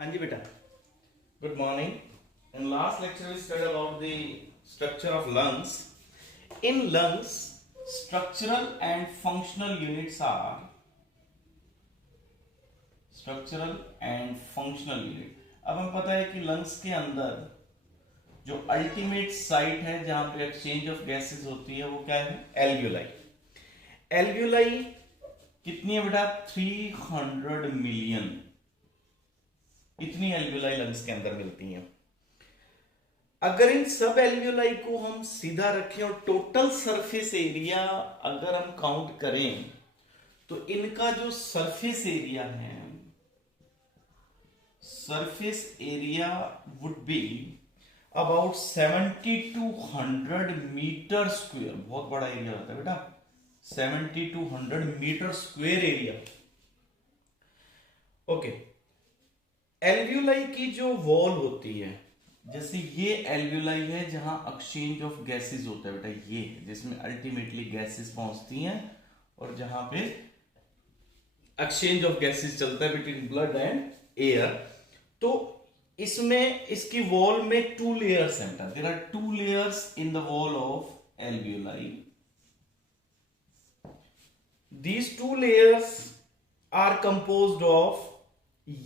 हाँ जी बेटा। Good morning. In last lecture we studied about the structure of lungs. In lungs, structural and functional units are structural and functional unit. अब हमें पता है कि lungs के अंदर जो अल्टीमेट साइट है जहां पे एक्सचेंज ऑफ गैसेस होती है वो क्या है? एल्वियोलाई. एल्वियोलाई कितनी है बेटा? 300 मिलियन. इतनी एल्वियोलाई लंग्स के अंदर मिलती हैं. अगर इन सब एल्वियोलाई को हम सीधा रखें और टोटल सरफेस एरिया अगर हम काउंट करें तो इनका जो सरफेस एरिया है, surface area would be about 70 to 100 meter square. बहुत बड़ा एरिया होता है बेटा, 70 to 100 meter square area. Okay. Alveoli की जो वॉल होती है, जैसे ये एल्वियोलाई है जहां एक्सचेंज ऑफ गैसेस होता है बेटा, ये है जिसमें अल्टीमेटली गैसेस पहुंचती हैं और जहां पे एक्सचेंज ऑफ गैसेस चलता है बिटवीन ब्लड एंड एयर. तो इसमें इसकी वॉल में 2 लेयर्स हैं बेटा. There are 2 layers in the wall of alveoli. These 2 layers are composed of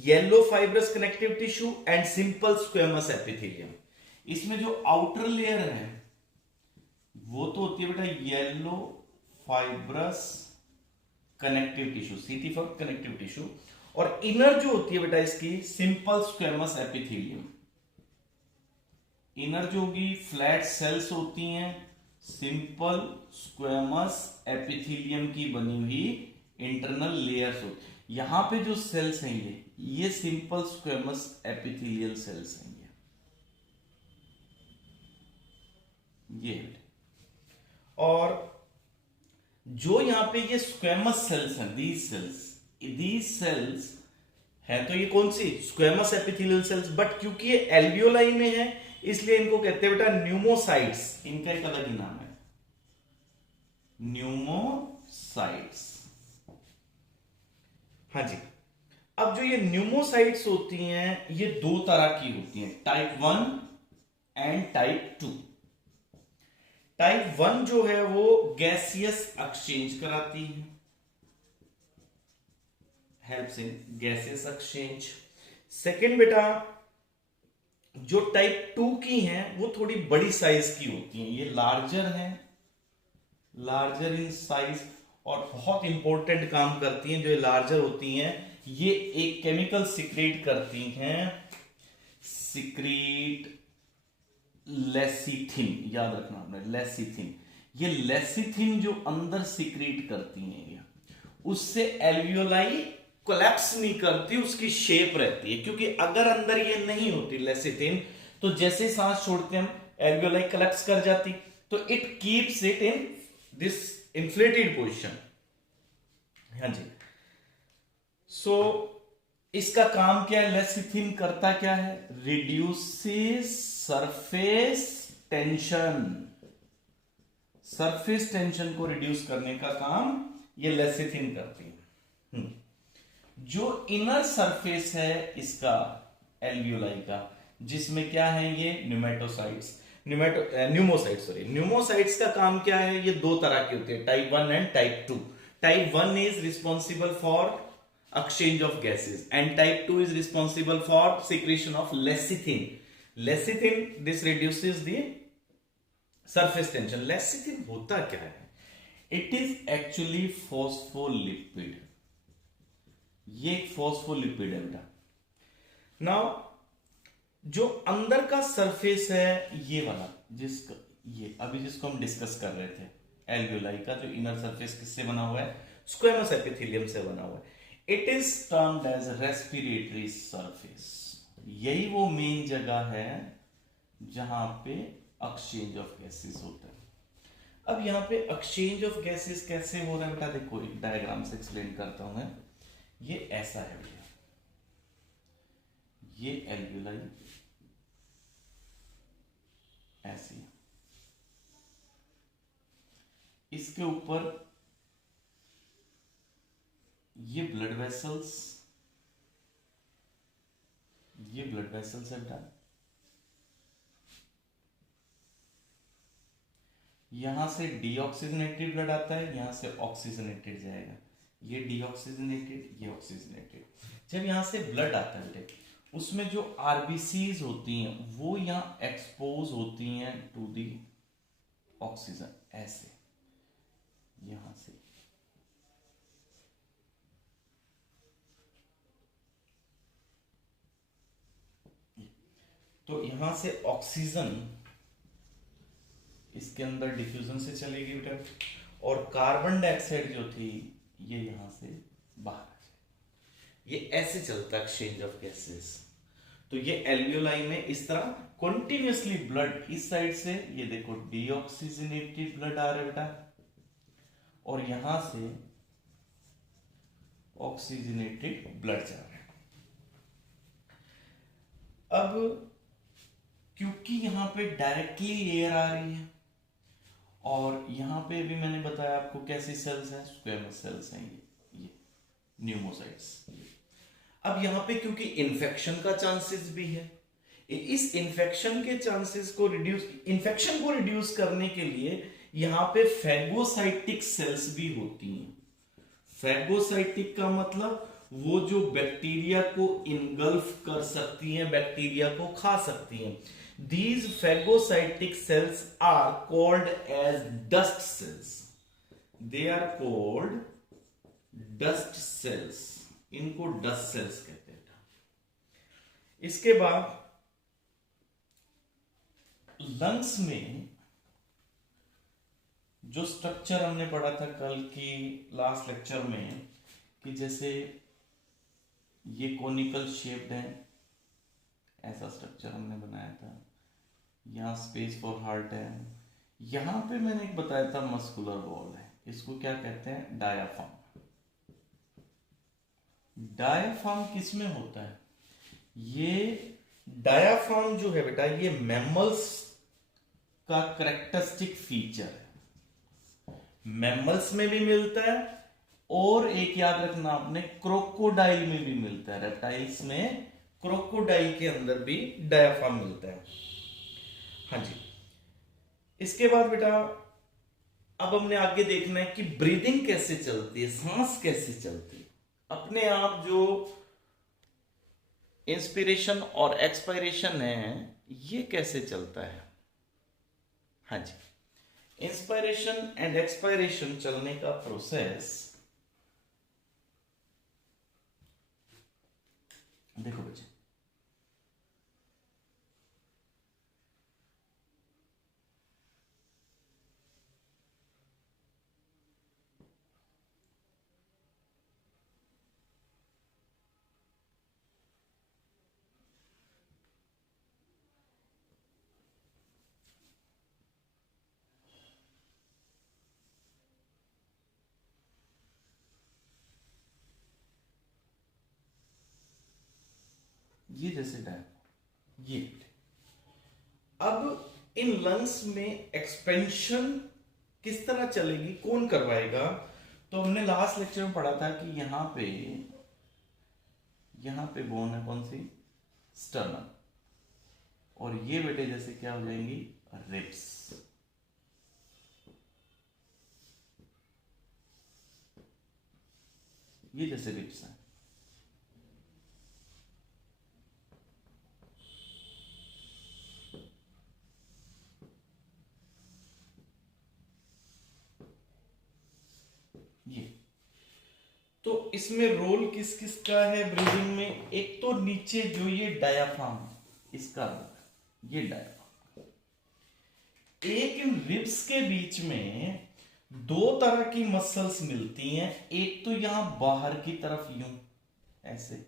yellow fibrous connective tissue and simple squamous epithelium. इसमें जो आउटर लेयर है वो तो होती है बेटा येलो फाइब्रस कनेक्टिव टिश्यू, सीटी फॉर कनेक्टिव टिश्यू, और इनर जो होती है बेटा इसकी सिंपल स्क्वेमस एपिथेलियम. इनर जो होगी फ्लैट सेल्स होती हैं, सिंपल स्क्वेमस एपिथेलियम की बनी हुई इंटरनल लेयर्स होती. यहां पे जो सेल्स हैं ये सिंपल स्क्वेमस एपिथेलियल सेल्स हैं. ये और जो यहां पे ये स्क्वेमस सेल्स हैं, दीज सेल्स है तो ये कौन सी? Squamous epithelial cells. बट क्योंकि ये एल्वियोलाई में है इसलिए इनको कहते हैं बेटा न्यूमोसाइट्स. इनका एक अलग ही नाम है, न्यूमोसाइट्स. हाँ जी. अब जो ये न्यूमोसाइट्स होती हैं ये 2 तरह की होती हैं, टाइप 1 एंड टाइप 2. टाइप 1 जो है वो गैसियस एक्सचेंज कराती है, helps in gaseous exchange. Second बेटा जो टाइप 2 की हैं वो थोड़ी बड़ी साइज की होती हैं. ये लार्जर हैं, लार्जर इन साइज, और बहुत इंपॉर्टेंट काम करती हैं. जो लार्जर होती हैं ये एक केमिकल सिक्रेट करती हैं, सिक्रेट लेसिथिन. याद रखना आपने, लेसिथिन. ये लेसिथिन जो अंदर सिक्रेट करती हैं ये, उससे एल्वियोलाई कोलैप्स नहीं करती, उसकी शेप रहती है. क्योंकि अगर अंदर ये नहीं होती लेसिथिन तो जैसे सांस छोड़ते हम एल्वियोलाई कोलैप्स कर जाती. तो it keeps it in this inflated position. हाँ जी. सो इसका काम क्या है? लेसिथिन करता क्या है? Reduces surface tension. Surface tension को रिड्यूस करने का काम ये लेसिथिन करती है. जो इनर सरफेस है इसका एल्वियोलाई का, जिसमें क्या है ये न्यूमेटोसाइट्स, न्यूमोसाइट्स का काम क्या है? ये 2 तरह की होती है, type 1 and type 2. Type 1 is responsible for exchange of gases and type 2 is responsible for secretion of lecithin. Lecithin, this reduces the surface tension. Lecithin होता क्या है? It is actually phospholipid. ये एक phospholipid है बेटा. Now जो अंदर का सरफेस है ये वाला, जिसका ये अभी जिसको हम डिस्कस कर रहे थे, एल्वियोलाई का जो इनर सरफेस किससे बना हुआ है? स्क्वेमस एपिथेलियम से बना हुआ है. It is termed as respiratory surface. यही वो मेन जगह है जहां पे एक्सचेंज ऑफ गैसेस होता है. अब यहां पे एक्सचेंज ऑफ गैसेस कैसे हो रहा है बेटा? देखो एक डायग्राम से एक्सप्लेन करता हूं मैं. ये ऐसा है भैया, ये एल्वियोलाई ऐसी, इसके ऊपर ये ब्लड वेसल्स, ये ब्लड वेसल्स है बेटा, यहां से डीऑक्सीजनेटेड ब्लड आता है, यहां से ऑक्सीजनेटेड जाएगा, ये डीऑक्सीजनेटेड, ये ऑक्सीजनेटेड। जब यहां से ब्लड आता है बेटे, उसमें जो आरबीसीज होती हैं वो यहां एक्सपोज होती हैं टू दी ऑक्सीजन, ऐसे यहां से। तो यहां से ऑक्सीजन इसके अंदर डिफ्यूजन से चलेगी बेटा, और कार्बन डाइऑक्साइड जो थी ये यहां से बाहर आ जाए। ये ऐसे चलता है एक्सचेंज ऑफ गैसेस। तो ये एल्वियोलाई में इस तरह कंटिन्यूअसली ब्लड इस साइड से, ये देखो डीऑक्सीजनेटेड ब्लड आ रहा है बेटा, और यहां से ऑक्सीजनेटेड ब्लड जा रहा है। अब क्योंकि यहां पे डायरेक्टली एयर आ रही है, और यहां पे भी मैंने बताया आपको कैसी सेल्स हैं, स्क्वेमस सेल्स हैं ये न्यूमोसाइट्स। अब यहां पे क्योंकि इन्फेक्शन का चांसेस भी है, इस इन्फेक्शन के चांसेस को रिड्यूस करने के लिए यहां पे फैगोसाइटिक सेल्स भी होती हैं। फैगोसाइटिक का मतलब वो जो बैक्टीरिया को इनगल्फ कर सकती हैं, बैक्टीरिया को खा सकती हैं। These phagocytic cells are called as dust cells. They are called dust cells. इनको dust cells कहते हैं। इसके बाद लंग्स में जो स्ट्रक्चर हमने पढ़ा था कल की लास्ट लेक्चर में, कि जैसे ये कोनिकल शेप्ड है, ऐसा स्ट्रक्चर हमने बनाया था, यहाँ स्पेस फॉर हार्ट है, यहां पे मैंने एक बताया था मस्कुलर वॉल है, इसको क्या कहते हैं, डायाफ्राम। डायाफ्राम किसमें होता है, ये डायाफ्राम जो है बेटा ये मैमल्स का करेक्टरिस्टिक फीचर है, मैमल्स में भी मिलता है, और एक याद रखना आपने क्रोकोडाइल में भी मिलता है, रेप्टाइल्स में क्रोकोडाइल के अंदर भी डायाफ्राम मिलता है। हाँ जी। इसके बाद बेटा अब हमने आगे देखना है कि ब्रीदिंग कैसे चलती है, सांस कैसे चलती है, अपने आप जो इंस्पिरेशन और एक्सपायरेशन है ये कैसे चलता है। हाँ जी, इंस्पायरेशन एंड एक्सपायरेशन चलने का प्रोसेस देखो बच्चे, ये जैसे डायफ्राम, ये अब इन लंग्स में एक्सपेंशन किस तरह चलेगी, कौन करवाएगा। तो हमने लास्ट लेक्चर में पढ़ा था कि यहां पे बोन है कौन सी, स्टर्नम, और ये बेटे जैसे क्या हो जाएंगी, रिब्स। ये जैसे रिब्स हैं। ये तो इसमें रोल किस किस का है ब्रीदिंग में, एक तो नीचे जो ये डायाफ्राम इसका रोल, ये डायाफ्राम, एक इन रिब्स के बीच में दो तरह की मसल्स मिलती हैं, एक तो यहां बाहर की तरफ यूं ऐसे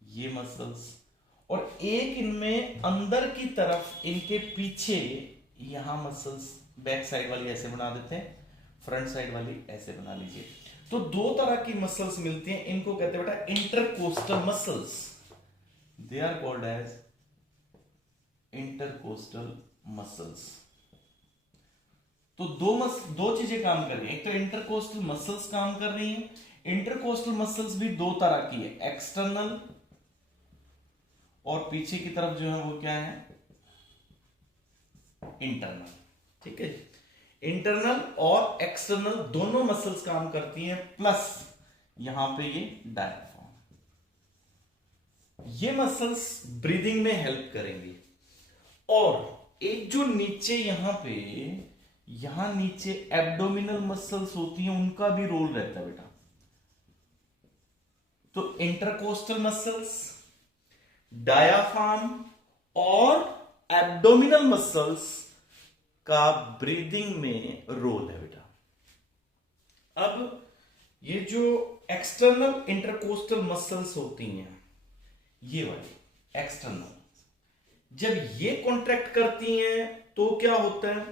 ये मसल्स, और एक इनमें अंदर की तरफ इनके पीछे यहां मसल्स, बैक साइड वाली ऐसे बना देते हैं, फ्रंट साइड वाली ऐसे बना लीजिए। तो दो तरह की मसल्स मिलती हैं, इनको कहते हैं बेटा intercostal muscles, they are called as intercostal muscles. तो दो चीजें काम कर रही है, एक तो इंटरकोस्टल मसल्स काम कर रही हैं। इंटरकोस्टल मसल्स भी दो तरह की है, एक्सटर्नल और पीछे की तरफ जो है वो क्या है, इंटरनल। ठीक है, इंटरनल और एक्सटर्नल दोनों मसल्स काम करती हैं, प्लस यहां पे ये डायफ्राम। ये मसल्स ब्रीदिंग में हेल्प करेंगी। और एक जो नीचे यहां नीचे एब्डोमिनल मसल्स होती हैं, उनका भी रोल रहता है बेटा। तो इंटरकोस्टल मसल्स, डायाफ्राम और एब्डोमिनल मसल्स का ब्रीदिंग में रोल है बेटा। अब ये जो एक्सटर्नल इंटरकोस्टल मसल्स होती हैं, ये वाली एक्सटर्नल, जब ये कॉन्ट्रैक्ट करती हैं तो क्या होता है,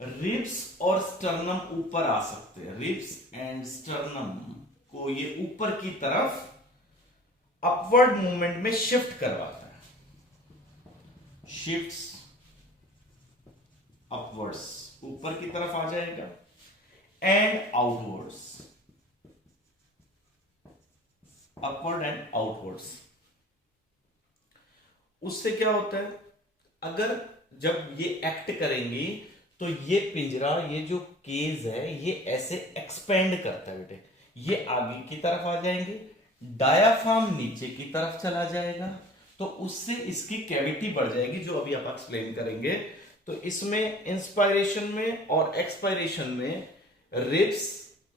रिब्स और स्टर्नम ऊपर आ सकते हैं। रिब्स एंड स्टर्नम को ये ऊपर की तरफ अपवर्ड मूवमेंट में शिफ्ट करवाता है। शिफ्ट्स अपवर्ड्स, ऊपर की तरफ आ जाएगा, and outwards, upward and outwards. उससे क्या होता है, अगर जब ये एक्ट करेंगी तो ये पिंजरा, ये जो केज है, ये ऐसे एक्सपेंड करता है बेटे। ये आगे की तरफ आ जाएंगे, डायाफ्राम नीचे की तरफ चला जाएगा, तो उससे इसकी कैविटी बढ़ जाएगी, जो अभी आप एक्सप्लेन करेंगे। तो इसमें इंस्पायरेशन में और एक्सपायरेशन में रिब्स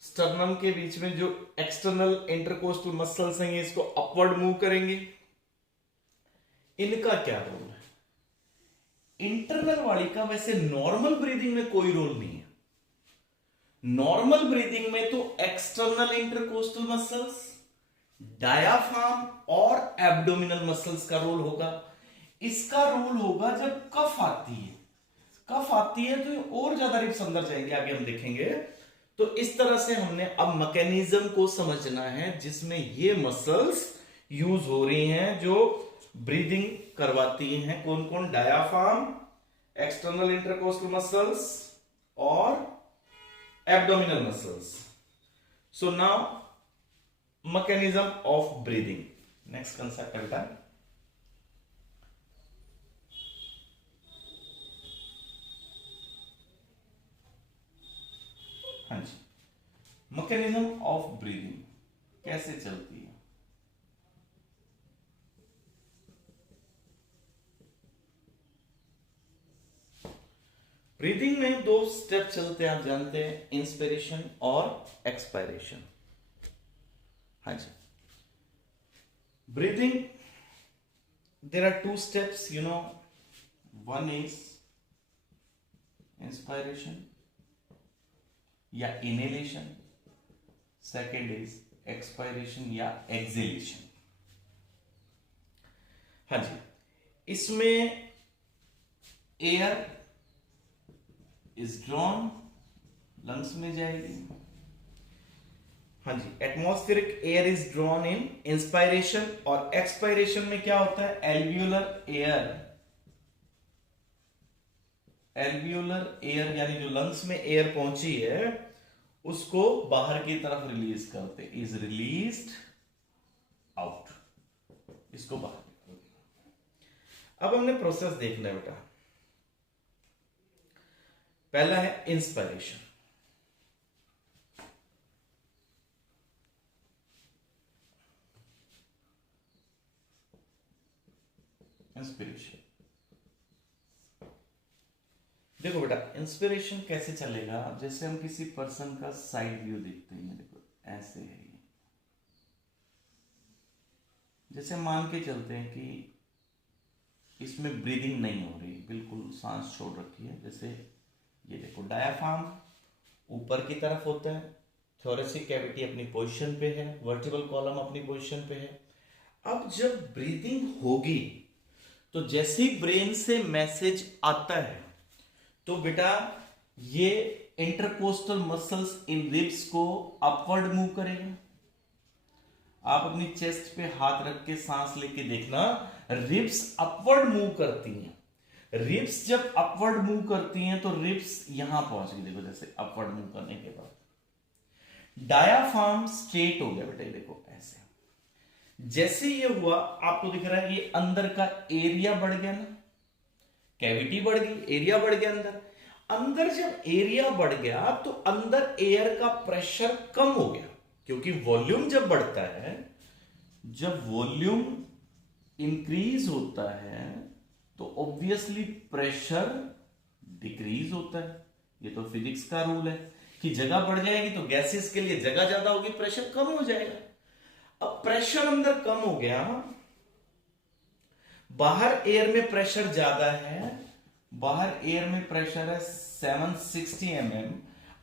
स्टर्नम के बीच में जो एक्सटर्नल इंटरकोस्टल मसल्स हैं, इसको अपवर्ड मूव करेंगे। इनका क्या रोल है? इंटरनल वाली का वैसे नॉर्मल ब्रीदिंग में कोई रोल नहीं है। नॉर्मल ब्रीदिंग में तो एक्सटर्नल इंटरकोस्टल मसल्स, डायाफ्राम और एब्डोमिनल मसल्स का रोल होगा। इसका रोल होगा जब कफ आती है। कफ आती है तो और ज्यादा रिब्स अंदर जाएंगे, आगे हम देखेंगे। तो इस तरह से हमने अब मैकेनिज्म को समझना है जिसमें ये मसल्स यूज हो रही हैं, जो ब्रीदिंग करवाती हैं। कौन कौन? डायाफ्राम, एक्सटर्नल इंटरकोस्टल मसल्स और abdominal muscles. So now mechanism of breathing, next concept बेटा। हाँ जी, मैकेनिज्म ऑफ ब्रीदिंग कैसे चलती है? ब्रीदिंग में दो स्टेप चलते हैं, आप जानते हैं, इंस्पिरेशन और एक्सपायरेशन। हाँ जी, breathing there are two steps, you know, one is inspiration या इनहेलेशन, सेकेंड इज एक्सपायरेशन या एक्सहेलेशन। हाँ जी, इसमें एयर इज ड्रॉन, लंग्स में जाएगी। हाँ जी, atmospheric air is drawn in inspiration, और एक्सपायरेशन में क्या होता है, एल्वियोलर एयर यानी जो लंग्स में एयर पहुंची है उसको बाहर की तरफ रिलीज करते, इज रिलीज्ड आउट, इसको बाहर। अब हमने प्रोसेस देखना है बेटा। पहला है इंस्पिरेशन। इंस्पिरेशन देखो बेटा, इंस्पिरेशन कैसे चलेगा, जैसे हम किसी पर्सन का साइड व्यू देखते हैं, देखो ऐसे है ये। जैसे मान के चलते हैं कि इसमें ब्रीदिंग नहीं हो रही, बिल्कुल सांस छोड़ रखी है। जैसे ये देखो, डायाफ्राम ऊपर की तरफ होता है, थोरेसिक कैविटी अपनी पोजीशन पे है, वर्टिब्रल कॉलम अपनी पोजीशन पे है। अब जब ब्रीदिंग होगी तो जैसे ही ब्रेन से मैसेज आता है तो बेटा ये इंटरकोस्टल मसल्स इन रिब्स को अपवर्ड मूव करेगा। आप अपनी चेस्ट पे हाथ रख के सांस लेके देखना, रिब्स अपवर्ड मूव करती हैं। रिब्स जब अपवर्ड मूव करती हैं तो रिब्स यहां पहुंच गई, देखो जैसे अपवर्ड मूव करने के बाद। डायाफ्राम स्ट्रेट हो गया बेटा, देखो ऐसे। जैसे ये हुआ आपको दिख रहा है ये अंदर का एरिया बढ़ गया ना, कैविटी बढ़ गई, एरिया बढ़ गया अंदर। अंदर जब एरिया बढ़ गया तो अंदर एयर का प्रेशर कम हो गया, क्योंकि वॉल्यूम जब बढ़ता है, जब वॉल्यूम इंक्रीज होता है तो ऑब्वियसली प्रेशर डिक्रीज होता है। ये तो फिजिक्स का रूल है कि जगह बढ़ जाएगी तो गैसेस के लिए जगह ज्यादा होगी, प्रेशर कम हो जाएगा। अब प्रेशर अंदर कम हो गया, बाहर एयर में प्रेशर ज्यादा है, बाहर एयर में प्रेशर है 760 mm,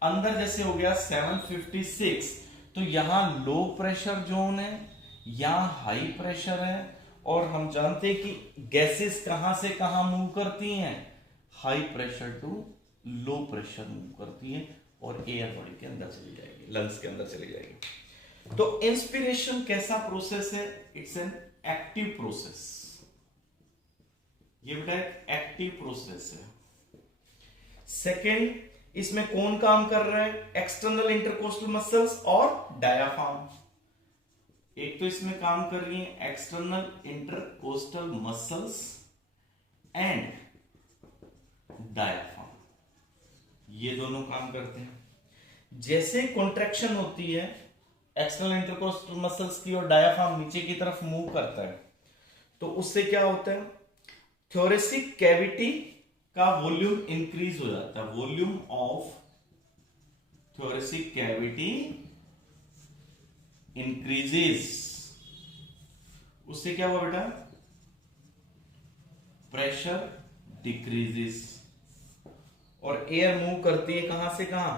अंदर जैसे हो गया 756, तो यहां लो प्रेशर जोन है, यहां हाई प्रेशर है। और हम जानते हैं कि गैसेस कहां से कहां मूव करती हैं, high pressure to low pressure move करती हैं, और एयर बॉडी के अंदर चली जाएगी, लंग्स के अंदर चली जाएगी। तो इंस्पिरेशन कैसा प्रोसेस है? It's an active process. ये बेटा एक एक्टिव प्रोसेस है। सेकेंड, इसमें कौन काम कर रहा है? एक्सटर्नल इंटरकोस्टल मसल्स और डायाफ्राम। एक तो इसमें काम कर रही है external intercostal muscles and diaphragm, ये दोनों काम करते हैं। जैसे कॉन्ट्रैक्शन होती है एक्सटर्नल इंटरकोस्टल मसल्स की और डायाफ्राम नीचे की तरफ मूव करता है, तो उससे क्या होता है? थोरेसिक कैविटी का वॉल्यूम इंक्रीज हो जाता है। Volume of thoracic cavity increases, उससे क्या हुआ बेटा? Pressure decreases. और एयर मूव करती है कहां से कहां?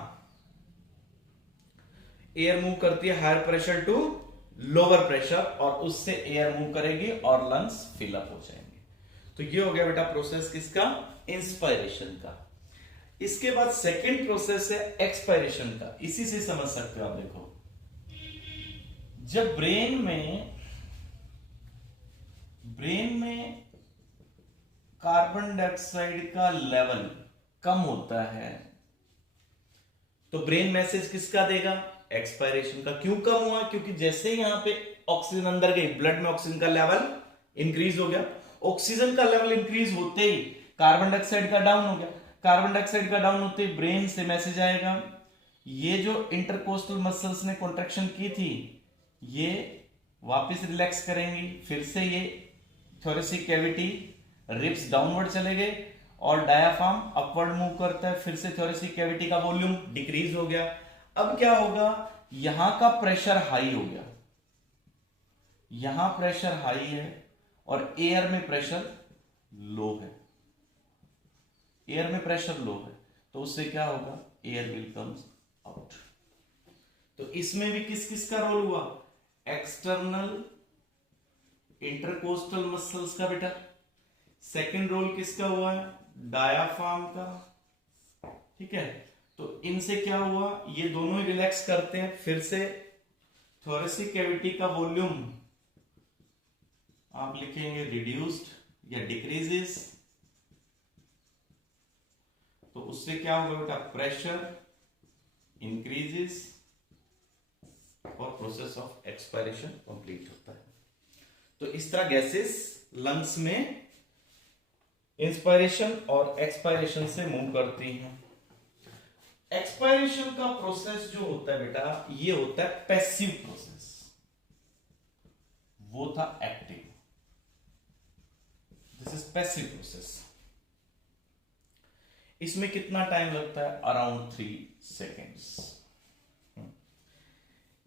एयर मूव करती है higher pressure to lower pressure, और उससे एयर मूव करेगी और लंग्स फिलअप हो जाएंगे। तो ये हो गया बेटा प्रोसेस किसका? इंस्पायरेशन का। इसके बाद सेकंड प्रोसेस है एक्सपायरेशन का। इसी से समझ सकते हो आप। देखो, जब ब्रेन में कार्बन डाइऑक्साइड का लेवल कम होता है तो ब्रेन मैसेज किसका देगा? एक्सपायरेशन का। क्यों कम हुआ? क्योंकि जैसे ही यहां पे ऑक्सीजन अंदर गई, ब्लड में ऑक्सीजन का लेवल इंक्रीज हो गया। ऑक्सीजन का लेवल इंक्रीज होते ही कार्बन डाइऑक्साइड का डाउन हो गया। कार्बन डाइऑक्साइड का डाउन होते ही ब्रेन से मैसेज आएगा, ये जो इंटरकोस्टल मसल्स ने कॉन्ट्रैक्शन की थी ये वापस रिलैक्स करेंगी, फिर से ये थोरेसिक कैविटी रिब्स डाउनवर्ड चले गए और डायाफ्राम अपवर्ड मूव करता है, फिर से थोरेसिक कैविटी का वॉल्यूम डिक्रीज हो गया। अब क्या होगा? यहां का प्रेशर हाई हो गया, यहां प्रेशर हाई है और एयर में प्रेशर लो है। एयर में प्रेशर लो है तो उससे क्या होगा? Air will comes out. तो इसमें भी किस किस का रोल हुआ? एक्सटर्नल इंटरकोस्टल मसल्स का बेटा। सेकंड रोल किसका हुआ है? डायाफ्राम का। ठीक है, तो इनसे क्या हुआ? ये दोनों ही रिलैक्स करते हैं, फिर से थोरेसिक कैविटी का वॉल्यूम आप लिखेंगे रिड्यूस्ड या डिक्रीजेस, तो उससे क्या होगा बेटा? प्रेशर इंक्रीजेस और प्रोसेस ऑफ एक्सपायरेशन कंप्लीट होता है। तो इस तरह गैसेस लंग्स में इंस्पायरेशन और एक्सपायरेशन से मूव करती हैं। एक्सपायरेशन का प्रोसेस जो होता है बेटा, ये होता है पैसिव प्रोसेस, वो था active. This is passive process. इसमें कितना टाइम लगता है? Around 3 seconds.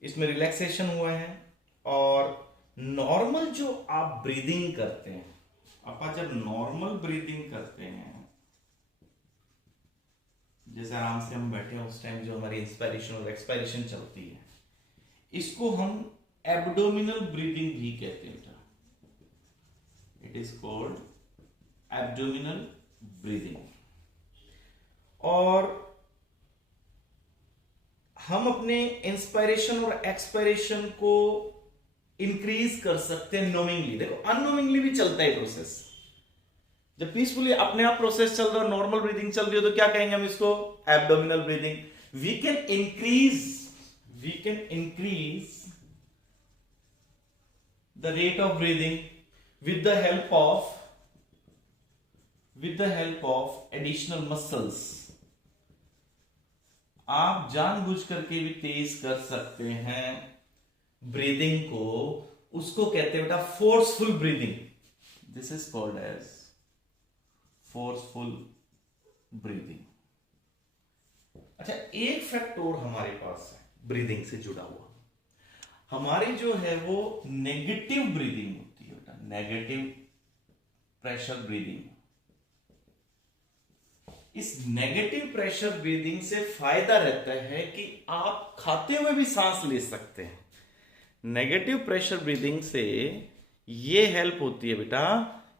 इसमें रिलैक्सेशन हुआ है और नॉर्मल जो आप ब्रीदिंग करते हैं, आप जब नॉर्मल ब्रीदिंग करते हैं, जैसे आराम से हम बैठे हैं उस टाइम जो हमारी इंस्पायरेशन और एक्सपायरेशन चलती है, इसको हम एब्डोमिनल ब्रीदिंग भी कहते हैं। It is called abdominal breathing. और हम अपने इंस्पायरेशन और एक्सपायरेशन को इंक्रीज कर सकते हैं नोमिंगली। देखो, अननोमिंगली भी चलता है प्रोसेस। जब पीसफुली अपने आप प्रोसेस चल रहा है, नॉर्मल ब्रीदिंग चल रही है, तो क्या कहेंगे हम इसको? Abdominal breathing. We can increase the rate of breathing with the help of additional muscles. आप जानबूझ करके भी तेज कर सकते हैं ब्रीदिंग को, उसको कहते हैं बेटा forceful breathing. This is called as forceful breathing. अच्छा, एक फैक्ट और हमारे पास है ब्रीदिंग से जुड़ा हुआ. हमारी जो है वो नेगेटिव ब्रीदिंग होती है बेटा, नेगेटिव प्रेशर ब्रीदिंग. इस नेगेटिव प्रेशर ब्रीदिंग से फायदा रहता है कि आप खाते हुए भी सांस ले सकते हैं. नेगेटिव प्रेशर ब्रीदिंग से ये हेल्प होती है बेटा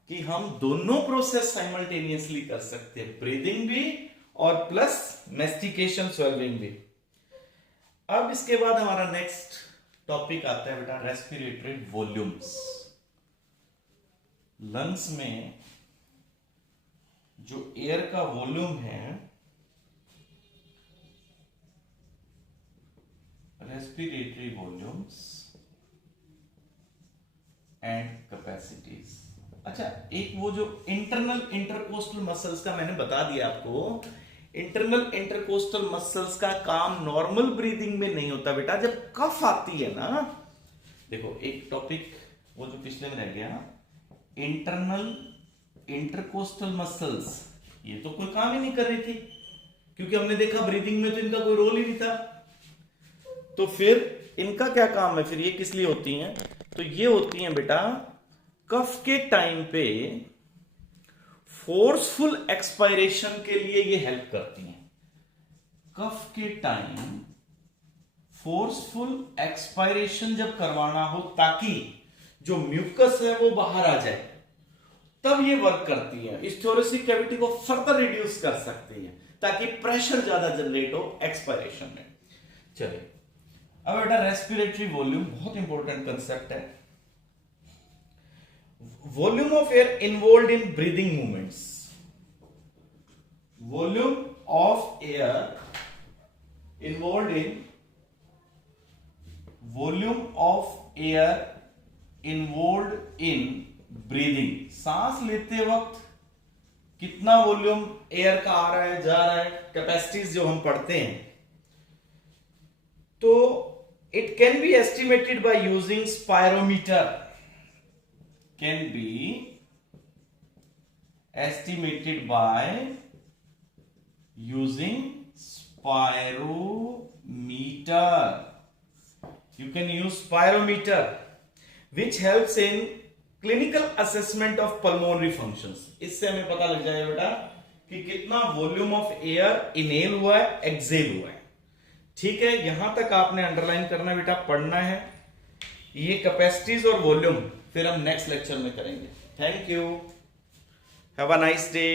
कि हम दोनों प्रोसेस साइमल्टेनियसली कर सकते हैं, ब्रीदिंग भी और प्लस मैस्टिकेशन स्वेलविंग भी. अब इसके बाद हमारा नेक्स्ट टॉपिक आता है बेटा रेस्पिरेटरी वॉल्यूम्स. लंग्स में जो एयर का वॉल्यूम है, रेस्पिरेटरी वॉल्यूम्स एंड कैपेसिटीज. अच्छा, एक वो जो इंटरनल इंटरकोस्टल मसल्स का मैंने बता दिया आपको. इंटरनल इंटरकोस्टल मसल्स का काम नॉर्मल ब्रीदिंग में नहीं होता बेटा. जब कफ आती है ना, देखो एक टॉपिक वो जो पिछले में रह गया, इंटरनल इंटरकोस्टल मसल्स, ये तो कोई काम ही नहीं कर रही थी क्योंकि हमने देखा ब्रीदिंग में तो इनका कोई रोल ही नहीं था. तो फिर इनका क्या काम है, फिर ये किस लिए होती हैं? तो ये होती हैं बेटा कफ के टाइम पे फोर्सफुल एक्सपायरेशन के लिए ये हेल्प करती हैं. कफ के टाइम फोर्सफुल एक्सपायरेशन जब करवाना हो ताकि जो म्यूकस है वो बाहर आ जाए, तब ये वर्क करती है. इस थोरेसिक कैविटी को फर्दर रिड्यूस कर सकती है ताकि प्रेशर ज्यादा जनरेट हो एक्सपायरेशन में. चलिए अब बेटा रेस्पिरेटरी वॉल्यूम बहुत इंपॉर्टेंट कंसेप्ट है. Volume of air involve in breathing movements. Volume of air involve in volume of air involve in breathing. सांस लेते वक्त कितना वॉल्यूम एयर का आ रहा है जा रहा है, कैपेसिटीज जो हम पढ़ते हैं, तो it can be estimated by using spirometer. Can be estimated by using spirometer. You can use spirometer which helps in clinical assessment of pulmonary functions. इससे हमें पता लग जाएगा बेटा कि कितना वॉल्यूम ऑफ एयर इनहेल हुआ है, एक्सहेल हुआ है. ठीक है, यहां तक आपने अंडरलाइन करना बेटा, पढ़ना है. ये कैपेसिटीज और वॉल्यूम फिर हम नेक्स्ट लेक्चर में करेंगे. Thank you, have a nice day.